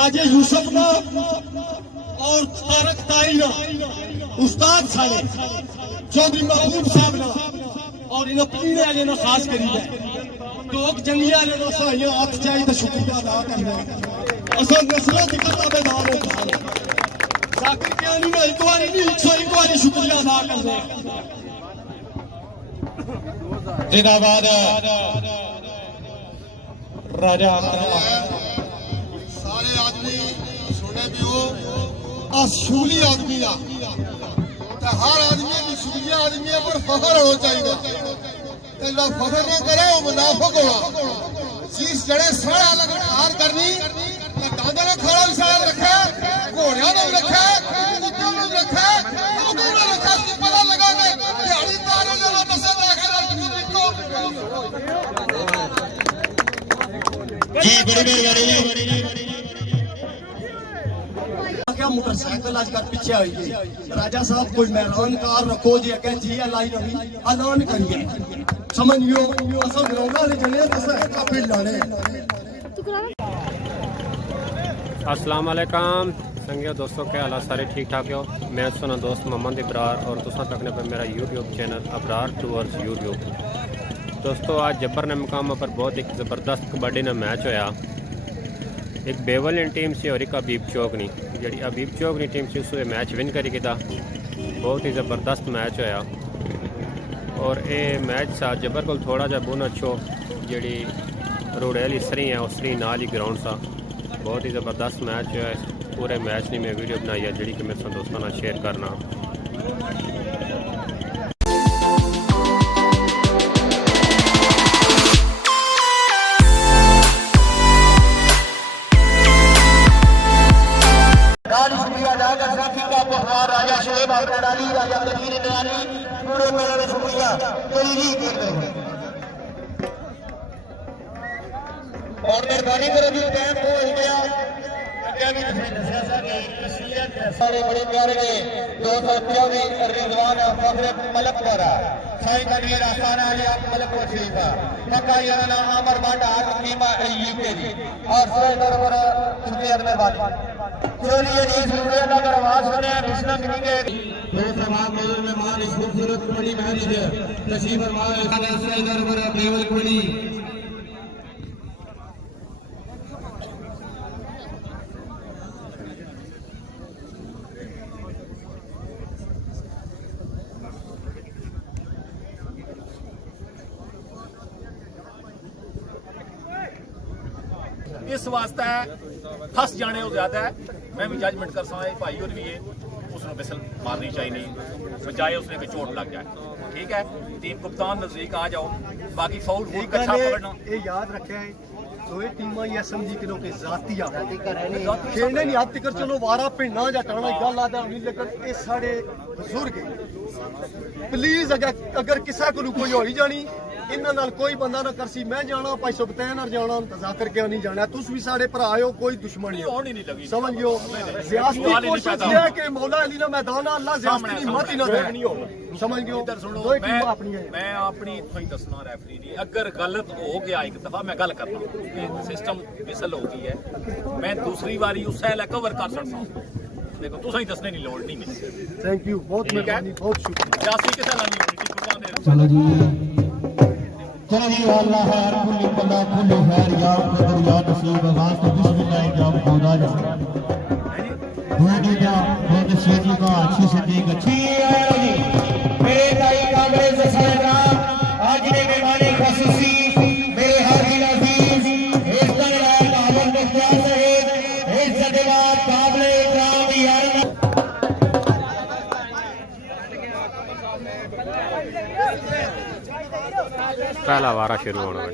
ख्वाजा यूसुफ ना और तारक ताई ना उस्ताद साढ़े चौधरी महबूब साहब ना और इन पीने वाले ना खास करी है लोग जंगिया वाले ना साइयां हाथ चाहिए तो शुक्रिया अदा करना असल नस्लों की ताबेदार होता है जाकिर कियानी ना एक बार नहीं 101 बार शुक्रिया अदा करना जिंदाबाद राजा सारे आदमी सुने भी हो असुली आदमी आ हर आदमी की शुक्रिया आदमी पर फखर होना चाहिए तेरा फखर ना करे वो मुनाफिक होगा शीश जड़े सारा अलग हार करनी दादा ने खड़ा विशाल रखा घोड़िया ने रखा कुत्तों ने रखा लोगों ने रखा पता लगा के दिहाड़ी तारे जरा बसे देखा जी बड़ी मेहरबानी क्या मोटरसाइकिल आजकल पीछे आई गई राजा साहब कोई मैदान कार रखो जी अगर जी लाई रही ऐलान करिए समझियो असल ग्राउंड ले चले ऐसा काफी लाने अस्सलाम वालेकुम संगियो दोस्तों क्या हाल सारे ठीक ठाक हो मैं सुना दोस्त मोहम्मद इब्रार और तुसा तकने पर मेरा YouTube channel Abrar tours YouTube दोस्तों आज जब्बर ने मुकाम पर बहुत एक ज़बरदस्त कबड्डी ना मैच होया एक बेवलियन टीम से और एक अबीब चौकनी जी अबीब चौकनी टीम से उस मैच विन करी गया बहुत ही ज़बरदस्त मैच होया और ये मैच सा जबर को थोड़ा जा बोना छो जी रोड़ेली सरी है उस सरी नाल ही ग्राउंड सा बहुत ही ज़बरदस्त मैच जो है पूरे मैच ने मैं वीडियो बनाई है जी कि मैं दोस्तों ना शेयर करना राजा शोएब डाली राजा कबीर डाली पूरे मेरे ने शुक्रिया और मेहरबानी करो जी टाइम हो गया सारे बड़े प्यारे ने 224 रिजवान फखर मलक द्वारा साईं कबीर आसाना अली मलक शरीफा मक्का याना अमर बांडा कीमा यूके जी और सुरेंद्र पर शुक्रिया मेहरबानी चलिए जी शुक्रिया का आवाज सुने कृष्ण के दो समाज मेहमान इस खूबसूरत बड़ी महजिद तशरीफ फरमाए सुरेंद्र पर बेवल बड़ी इस वास्ते फस जाने हो ज्यादा है मैं भी जजमेंट कर सकता भाई और भी है उसने बिसल मारनी चाहिए नहीं बजाय उसने भी चोट लग जाए ठीक है टीम कप्तान नजदीक आ जाओ बाकी फाउल अच्छा पकड़ना ये याद रखे दो टीमां ये समझी करो कि जाती खेलने नहीं हाथ कर चलो वारा पिंडा जा टाना गल आदा नहीं लेकिन ये साढ़े बुजुर्ग प्लीज अगर किसी को कोई होई जानी इन्हां नाल कोई बंदा ना करसी मैं जाना भाई सुबतैन और जाना तजाकर क्या नहीं जाना तुस भी साढ़े भरा हो कोई दुश्मनी नहीं समझ गयो सियासती कोशिश है कि मौला अली ना मैदान अल्लाह सियासती मत ही ना दे समझ गयो दो टीम अपनी है मैं अपनी थोड़ी दसना रेफरी नहीं अगर गलत हो गया एक दफा मैं गल करता सिस्टम विसल हो गई है मैं दूसरी बारी उस कवर कर सकता हूं देखो तुसा ही दसने नहीं लोड़ नहीं मैं थैंक यू बहुत मेहरबानी बहुत शुक्रिया जासी के साथ नहीं चलो जी अल्लाह हर कुल बंदा कुल खैर या कदर या नसीब आवाज तो बिस्मिल्लाह जब खुदा जा जा बहुत सीधी का अच्छी से देख अच्छी आया जी मेरे भाई कांग्रेस साहब आज ने मेहमानी खसूसी मेरे हाजी अजीज इस दरबार मोहम्मद मुख्तार साहब इस दरबार काबिल इकराम यार पहला वारा शुरू होना है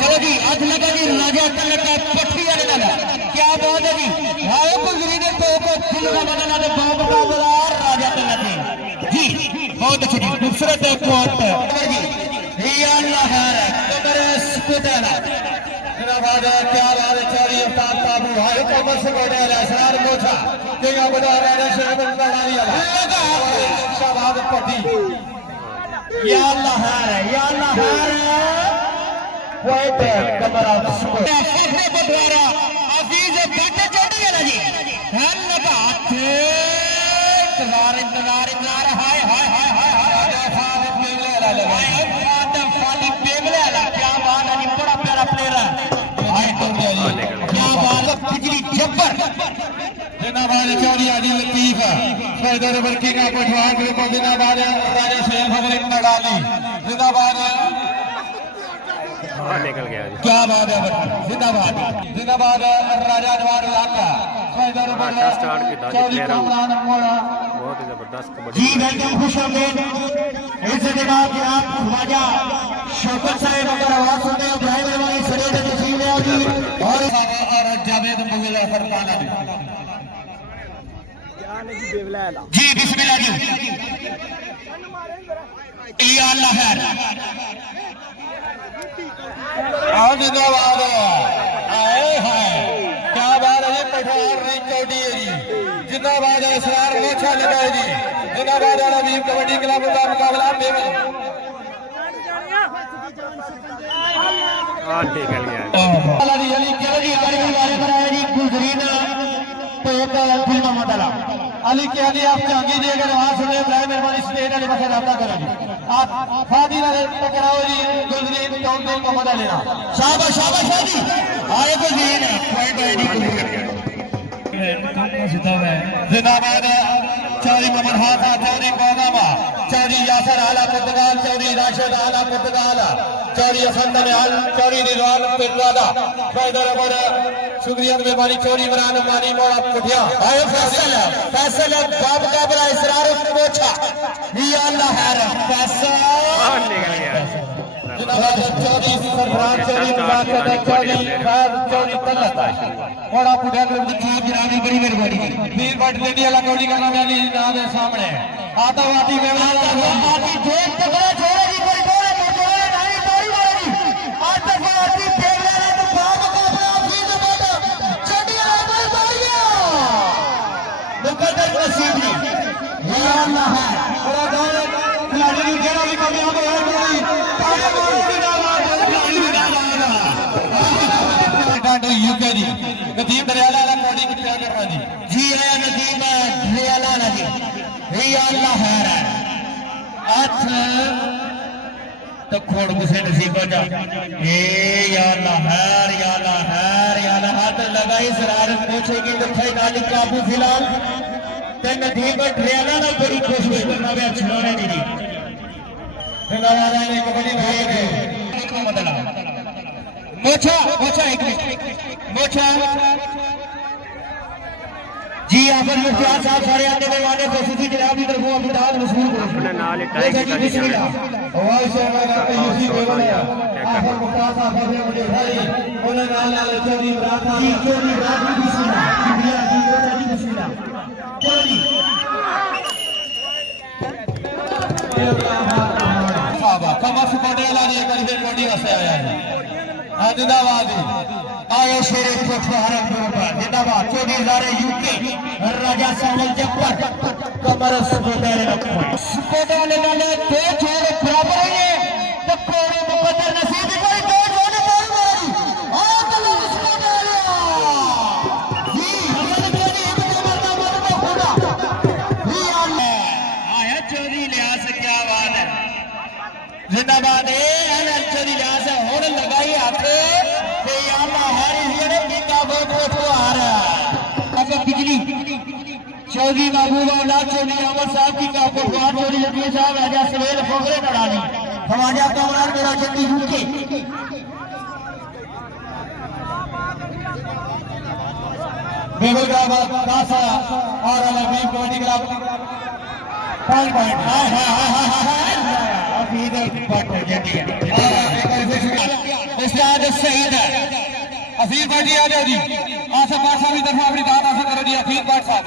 चलो जी आज लगा जी राजा लगा पट्टी वाले लगा क्या बात है जी हाय गुजरी ने तो को फुल का बदला ने बॉम्ब का बोला राजा लगे जी बहुत अच्छी खूबसूरत कोट जी ये अल्लाह है मेरे सुकुताना जनाब क्या बात है चोरी उस्ताद काबू हाय को बस को दे रहा सरार मोछा के या बता रहे हैं शहर में डाली लगा शाबाश पट्टी या अल्लाह है, या अल्लाह है। पॉइंट कमर ऑफ स्कोर फखरे बटवारा अजीज भट्ट चढ़ी है ना जी धन बात इंतजार हाय हाय हाय हाय हाय फाद पेगले वाला लगाया फाद फादी पेगले वाला क्या बात है जी बड़ा प्यारा प्लेयर है हाय तो क्या बात है बिजली जब्बर जिंदाबाद चौधरी आदिल लतीफ फैदर वर्किंग का पठवान ग्रुप जिंदाबाद राजा शेर फखरे नगाली जिंदाबाद निकल गया जी। क्या बात है जिंदाबाद जिंदाबाद राजा जवाहर इलाका स्टार्ट की दादी प्लेयर बहुत ही जबरदस्त कबड्डी जी वेलकम खुश आमदीद इस जनाब जनाब ख्वाजा शौकत साहब अगर आवाज सुनते हो ड्राइवर वाली सरेट तस्वीर ले आओ जी और जावेद मुगल फरमाना जी बिस्मिल्लाह जी या अल्लाह है आओ जिंदाबाद आए हैं क्या बात है पठान रिंग चौड़ी है जी जिंदाबाद इसरार मोछा लगा है जी जिंदाबाद नवीन कबड्डी क्लब का मुकाबला बेमन निकल गया अली अली के जी गाड़ी वाले बनाया जी गुजरीन तो फिल्म मदला अली के अली आप चाहेंगे जी अगर वहां सुने इब्राहिम मेहरबानी स्टेट वाले पास रब्ता करो जी आप फादी वाले पकड़ाओ जी गुजरीन काउंटर को मदद लेना शाबाश शाबाश फादी आए को जी ने पॉइंट है जी जिंदाबाद चौधरी मोहम्मद हाफा चौधरी गोगामा चौधरी यासर आला पुर्तगाल चौधरी राशिद आला पुर्तगाल चौधरी हसन दनियाल चौधरी रिजवान पेटवादा फैदर अबर शुक्रिया मेहरबानी चौधरी इमरान मानी मोड़ा पुठिया आए फैसल फैसल बाब काबरा इसरार मोछा या अल्लाह है फैसल निकल गया चौधरी सरफराज चौधरी मुबारक चौधरी खान चौधरी तल्लत मोड़ा पुठिया ग्रुप की टीम जनाबी बड़ी मेहरबानी वीर भट्ट लेडी वाला कबड्डी करना वाली नाम है सामने आतंकवादी मेहमान आती देख तगड़ा छोड़ा जी कोई छोड़े नहीं तोड़ी वाली आतंकवादी पेगला ने तो बाप का अपना फीस बेटा चढ़िया अमर भाईया मुकद्दर नसीब जी या अल्लाह है पूरा गांव खिलाड़ी की जेड़ा भी कामयाब हो गई तारे बोल जिंदाबाद खिलाड़ी जिंदाबाद यूके जी नदीम दरियाला वाला कबड्डी की क्या कर रहा जी है नदीम दरियाला वाला जी या अल्लाह है अथ तो खोड़ गुस्से नसीब जा ए या अल्लाह है या अल्लाह है या अल्लाह हाथ लगाई शरारत पूछेगी तो भाई गाली काबू फिलहाल ते नदीम दरियाला ना बड़ी कोशिश करना वे छिड़ाने दी जिंदाबाद ने कबड्डी भाई के बदला मोछा मोछा एक मिनट मोछा जी आफर मुफ्तियार साहब सारे आने वाले कोशिश जनाब की तरफ अपनी दाद वसूल करो अपने नाल ही टाइम की दादी चल रही वाह से हमारा यूसी बोल रहा आफर मुफ्तियार साहब अपने मुझे भाई उन्हें नाल चोरी रात जी चोरी रात की बिस्मिल्लाह शुक्रिया जी बेटा जी बिस्मिल्लाह चोरी बाबा कमा सुपाटे वाला ने कर बॉडी से आया है जिंदाबाद आए शेरे पठवार जिंदाबाद चौधरी हजारे यूके राजा सावल जब्बर कमर सुपोटे वाले नाले दो जोड़ बराबर है तो कोई मुकद्दर नसीब कोई दो जोड़ मार मारी आ तो सुपोटे वाले जी हमारे प्यारे एक नंबर का मतलब होगा जी आया चौधरी लिहाज से क्या बात है जिंदाबाद है चौधरी लिहाज से होने लगाई हाथ चौधरी महबूबा औलाद चौधरी अहमद साहब की का पटवार चौधरी लतीफ साहब राजा सवेल फोगरे नड़ानी खवाजा कमरान मेरा जल्दी यूके बेगुलगाबाद कासा और अलवी कबड्डी क्लब पॉइंट हाय हाय हाय हाय अभी इधर बात हो जाती है उस्ताद सईद अफीर भाटी आ जाओ जी आसफ भाट साहब की तरफ अपनी दाद हासिल करो जी अफीर भाट साहब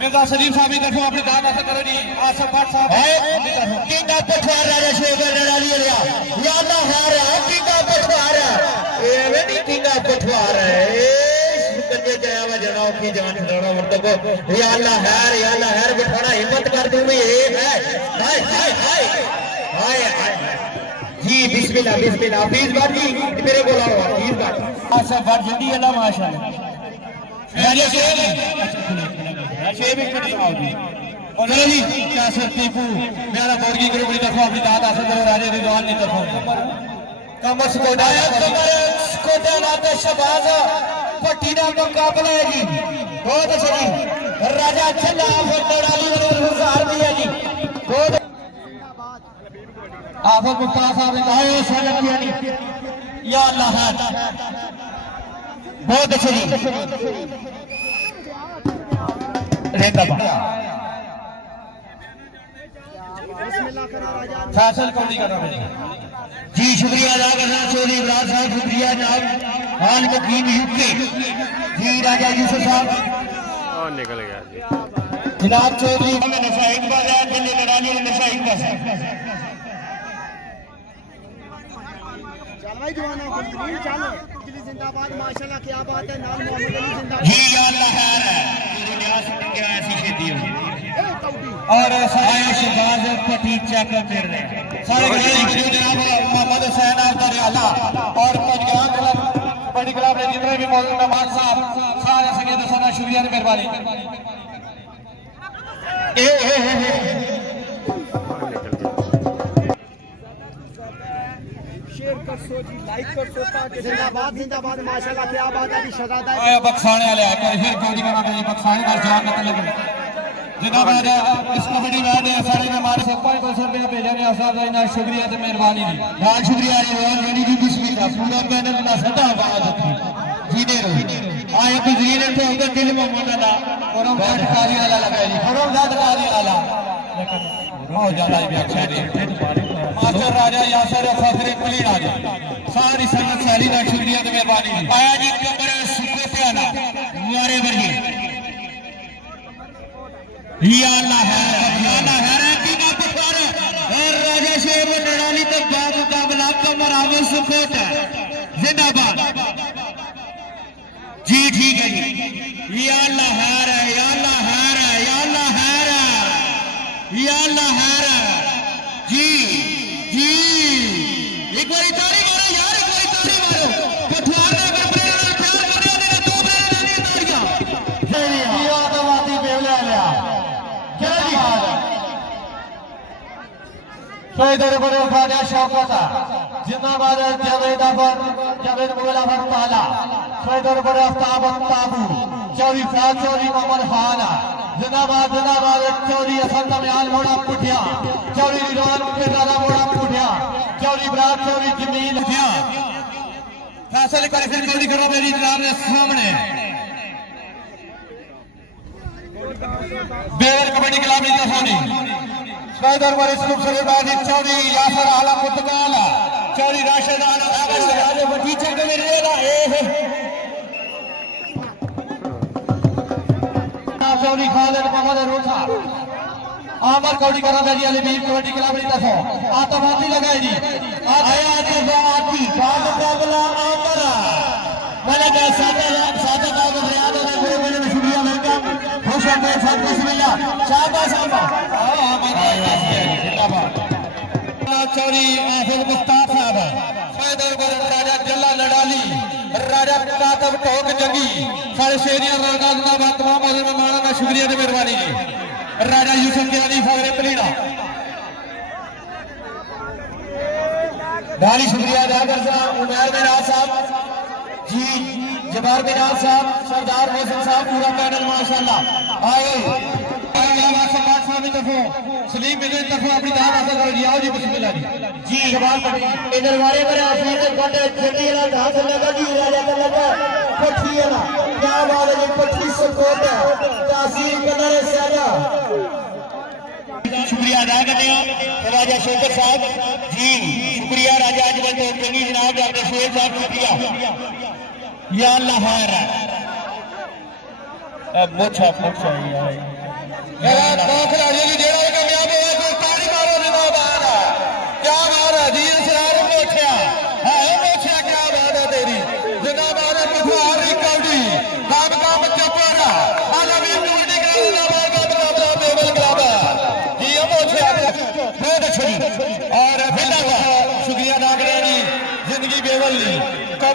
मिर्जा सलीम साहब की तरफ अपनी दाद हासिल करो जी आसफ भाट साहब किंग ऑफ पठवार राजा शेखर नड़ाली लिया या अल्लाह हार किंग ऑफ पठवार ए नहीं किंग ऑफ पठवार है सुकन्या जया व जनाओ की जान छड़ाना मरता मतलब या अल्लाह है बिठाना हिम्मत कर दूं मैं ये है हाय हाय हाय हाय जी बिस्मिल्लाह बिस्मिल्लाह हफीज भाई जी मेरे को लाओ हफीज भाई अच्छा बात जल्दी है ना माशाल्लाह राजा शेर भी बताओ जी और जी क्या सर टीपू मेरा बोर्गी ग्रुप की तरफ अपनी दाद हासिल करो राजे रिजवान की तरफ कमर स्कोडा नाते शहबाज पट्टी का मुकाबला है जी बहुत अच्छा जी राजा छल्ला फटोड़ाली वाले गुजार भी है जी बहुत आफत मुफ्ता साहब ने कहा ये सनत किया नहीं या अल्लाह बहुत अच्छे जी फैसल कौन नहीं करना पड़ेगा जी शुक्रिया अदा करना चौधरी इमरान साहब शुक्रिया जनाब हाल मुकीम यूके जी राजा यूसुफ साहब और निकल गया जी जनाब चौधरी नशाहिद बाजार दिल्ली लड़ानी नशाहिद बाजार भाई जवाना गुलजमीन चलो दिल्ली जिंदाबाद माशाल्लाह क्या बात है नाम मोहम्मद अली जिंदाबाद जी या अल्लाह खैर है तेरे न्यास क्या ऐसी खेती हो और सारे शहबाज पट्टी चेक कर रहे हैं सारे जनाब मोहम्मद हुसैन अब्दुल और पंजाब क्लब बड़ी क्लब में जितने भी मौजूद मेहमान साहब सारे संगे दसाना शुक्रिया और मेहरबानी शेयर कर सो जी लाइक कर सो ताकि जिंदाबाद जिंदाबाद माशाल्लाह क्या बात है शहजादा आया बक्साने वाले आकर फिर चोरी करना चाहिए बक्साने का जवाब मत लगे जिंदाबाद इस कबड्डी मैच है सारे मेहमान से 500 रुपया भेजा ने साहब इना शुक्रिया ते मेहरबानी दी बहुत शुक्रिया यानी कि बिस्मिल्लाह पूरा पैनल ना सदा आवाज रखी जीने रहो आए गुजरीन थे उधर दिल में मोहम्मद और बैठ कारी वाला लगाई जी और जात कारी वाला लेकिन बहुत ज्यादा ही अच्छा है मास्टर राजा यासर फखरे कुली राजा सारी संगत सारी का शुक्रिया ते मेहरबानी दी आया जी कमर सुको प्याला मुआरे वर्गी या अल्लाह है की बात पर और राजा शेर लड़ाली तो बाप मुकाबला कमर आवे सुकोट जिंदाबाद जी ठीक है जी या अल्लाह है या अल्लाह है या अल्लाह है या अल्लाह है जी जी एक बार ताली मारो यार एक बार ताली मारो पठवार ने अगर प्रेरणा ख्याल करे ने दो प्रेरणा नहीं तालियां या आदवाती बेवला लिया शहीद बड़े खाजा शौकत जिंदाबाद जावेद अफर जावेद मुगल अफर ताला शहीद बड़े आफ्ताब ताबू चौधरी फराज चौधरी मोहम्मद खान जिंदाबाद जिंदाबाद चौधरी असद दमियान मोड़ा पुठिया चौधरी रिजवान के दादा मोड़ा पुठिया चौधरी बरात चौधरी जमील पुठिया फैसले करे फिर चौधरी करो मेरी जनाब ने सामने बेवर कबड्डी क्लब की तरफोनी सैदर वरिस ग्रुप सलेबाजी चौधरी यासर आला पुतकाला चौधरी राशिद आला आगे वटी चक में रेला चौधरी खालिद मोहम्मद रोसा आमर कबड्डी करा मेरी अली बीर कबड्डी क्लब की तरफों आतमाती लगाई जी आया आतमाती बाग मुकाबला आमर मैंने कहा सादा का रियाद ने पूरे मेरे में शुक्रिया वेलकम खुश होते हैं सब बिस्मिल्लाह शाबाश चौधरी आफिल मुफ्तार साहब सैदर राजा जल्ला लड़ाली राजा कातब टोक जंगी सारे शेरिया रागा जिंदाबाद तमाम मेहमानों का शुक्रिया और मेहरबानी जी राजा यूसुफ गिलानी फखरे पलीड़ा भारी शुक्रिया अदा करता उमैर बिनाज साहब जी जबार बिनाज साहब सरदार मोहसिन साहब पूरा पैनल माशाल्लाह आए सलीम मेरे तरफ अपनी दाद हासिल कर दिया जी बिस्मिल्लाह जी जवाब इधर वाले पर आफीर के कोटे छेटी वाला हाथ लगा जी राजा का लगा पट्टी वाला क्या बात है पट्टी सपोर्ट है तासीर करना है सारा शुक्रिया अदा करते हैं राजा शोकर साहब जी शुक्रिया राजा अजमल तो जंगी जनाब डॉक्टर शेर साहब शुक्रिया या अल्लाह खैर मोछा मोछा यार दो खिलाड़ियों की जेड़ा कामयाब हुआ तो ताली मारो जिंदाबाद क्या बात है जी सरार मोछा है मोछा क्या बात है तेरी जिंदाबाद पठवार कौड़ी काम काम चपोरा आला भी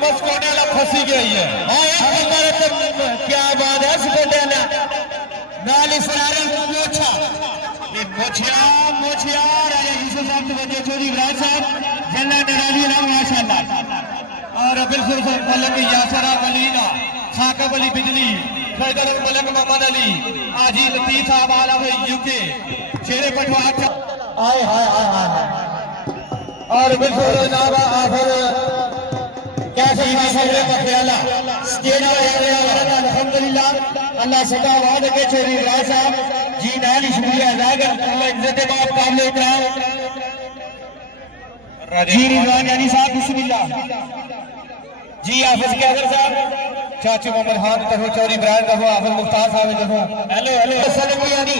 बस कोटेला फंसी गई है। हाँ एक नंबर तो क्या बात है कोटेला नाली सरारे मोछा ये मोछिया राजा यूसुफ साहब तो बच्चे चोरी राज साहब जन्ना निराली ना माशाल्लाह और बिल्कुल मलक यासर अलीना साकब अली बिजली फैदल मलक मोहम्मद अली आजी लतीफ साहब आला हुए यूके शेरे पटवार आए हाय हाय हाय और बिल्कुल जनाब आखिर कैसे माशरे पखेला स्टेज पर अल्हम्दुलिल्लाह अल्लाह सदा वाद के चोरी राज साहब जी नाल शुक्रिया अदा कर अल्लाह इज्जत बाप काबिल इकराम जी रिजवान यानी साहब बिस्मिल्लाह जी हाफिज कैसर साहब चाचू मोहम्मद खान देखो चौरी इब्राहिम देखो हाफिज मुख्तार साहब देखो हेलो हेलो सलाम यानी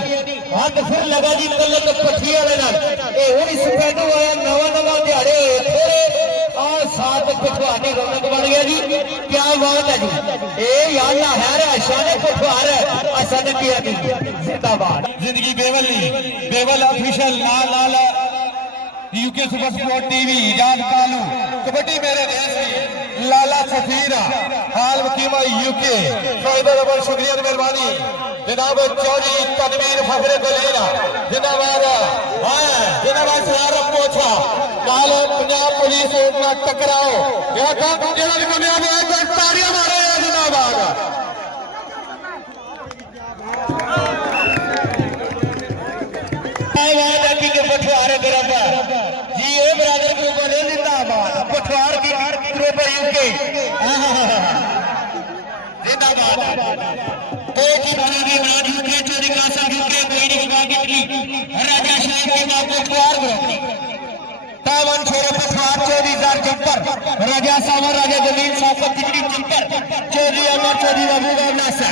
हाथ फिर लगा जी कलक पठी वाले नाल ए हुनी सफेदो आया नवा दिहाड़े थोड़े और साथ पठवानी रौनक बन गया जी क्या बात है जी ए या अल्लाह है शान पठवार असन किया जी जिंदाबाद जिंदगी बेवल ऑफिशियल लाल यूके सुपर स्पोर्ट टीवी जान कालू कबड्डी मेरे देश में लाला सफीरा हाल वकीमा यूके बहुत शुक्रिया मेहरबानी जनाब चौधरी तनवीर फखरे गलीरा जिंदाबाद सरार पोछा काल पंजाब पुलिस ना टकराओ ताड़ियां मारे जिंदाबाद पठवार जी ए बरादर के ऊपर जिंदाबाद पठवार की ऊपर यूके जिंदाबाद चोरी का सब यूके राजा शाह के मां पठवार तावन छोरे पठवार चोरी दार जंपर राजा सावर राजा जमीन साफत जिगरी जंपर चोरी अमर चोरी बाबू का नासा